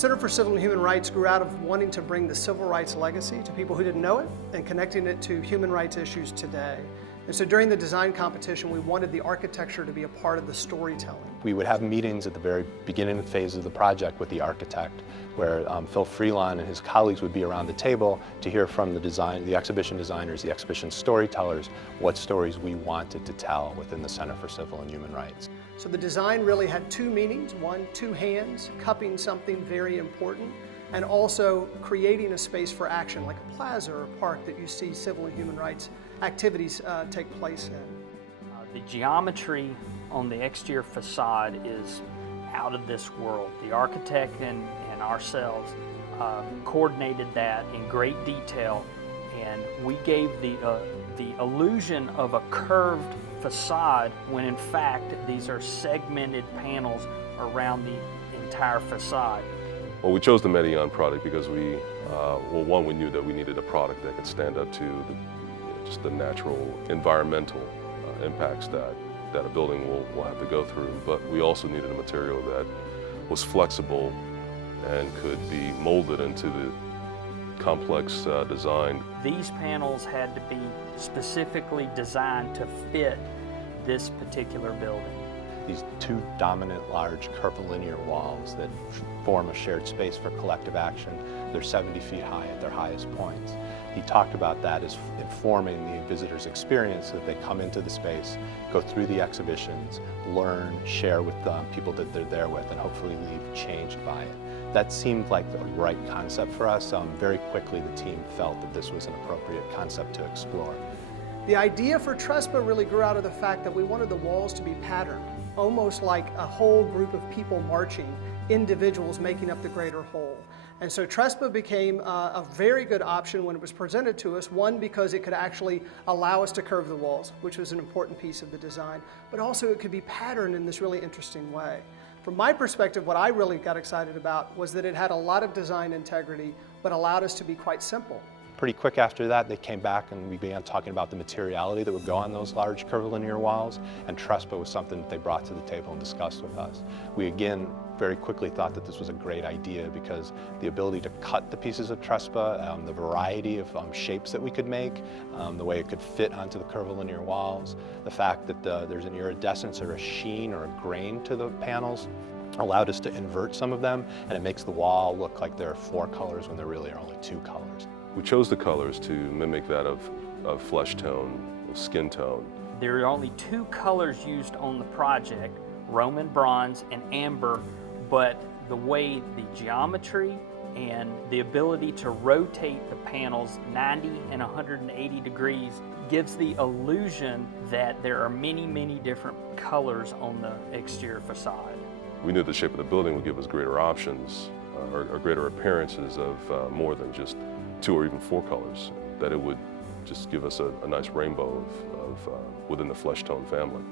Center for Civil and Human Rights grew out of wanting to bring the civil rights legacy to people who didn't know it and connecting it to human rights issues today. And so during the design competition, we wanted the architecture to be a part of the storytelling. We would have meetings at the very beginning phase of the project with the architect, where Phil Freelon and his colleagues would be around the table to hear from the exhibition designers, the exhibition storytellers, what stories we wanted to tell within the Center for Civil and Human Rights. So the design really had two meanings. One, two hands, cupping something very important, and also creating a space for action, like a plaza or a park that you see civil and human rights activities take place in. The geometry on the exterior facade is out of this world. The architect and ourselves coordinated that in great detail, and we gave the illusion of a curved facade when in fact these are segmented panels around the entire facade. Well, we chose the Meteon product because we knew that we needed a product that could stand up to just the natural environmental impacts that a building will have to go through. But we also needed a material that was flexible and could be molded into the complex design. These panels had to be specifically designed to fit this particular building. These two dominant large curvilinear walls that form a shared space for collective action, they're 70 feet high at their highest points. He talked about that as informing the visitor's experience so that they come into the space, go through the exhibitions, learn, share with the people that they're there with, and hopefully leave changed by it. That seemed like the right concept for us. Very quickly the team felt that this was an appropriate concept to explore. The idea for Trespa really grew out of the fact that we wanted the walls to be patterned, almost like a whole group of people marching, individuals making up the greater whole. And so Trespa became a very good option when it was presented to us, one, because it could actually allow us to curve the walls, which was an important piece of the design, but also it could be patterned in this really interesting way. From my perspective, what I really got excited about was that it had a lot of design integrity, but allowed us to be quite simple. Pretty quick after that, they came back and we began talking about the materiality that would go on those large curvilinear walls, and Trespa was something that they brought to the table and discussed with us. We again very quickly thought that this was a great idea because the ability to cut the pieces of Trespa, the variety of shapes that we could make, the way it could fit onto the curvilinear walls, the fact that there's an iridescence or a sheen or a grain to the panels allowed us to invert some of them, and it makes the wall look like there are 4 colors when there really are only 2 colors. We chose the colors to mimic that of flesh tone, of skin tone. There are only 2 colors used on the project, Roman bronze and amber, but the way the geometry and the ability to rotate the panels 90 and 180 degrees gives the illusion that there are many, many different colors on the exterior facade. We knew the shape of the building would give us greater options or greater appearances of more than just 2 or even 4 colors, that it would just give us a nice rainbow within the flesh tone family.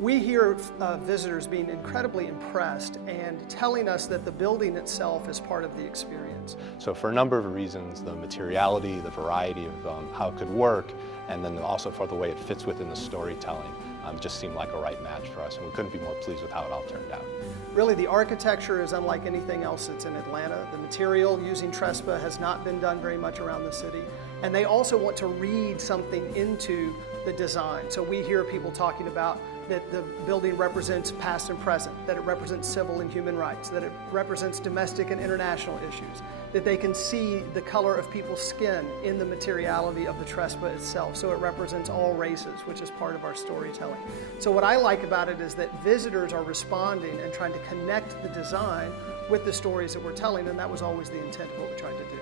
We hear visitors being incredibly impressed and telling us that the building itself is part of the experience. So for a number of reasons, the materiality, the variety of how it could work, and then also for the way it fits within the storytelling, just seemed like a right match for us, and we couldn't be more pleased with how it all turned out. Really, the architecture is unlike anything else that's in Atlanta. The material using Trespa has not been done very much around the city, and they also want to read something into the design. So we hear people talking about that the building represents past and present, that it represents civil and human rights, that it represents domestic and international issues, that they can see the color of people's skin in the materiality of the Trespa itself. So it represents all races, which is part of our storytelling. So what I like about it is that visitors are responding and trying to connect the design with the stories that we're telling, and that was always the intent of what we tried to do.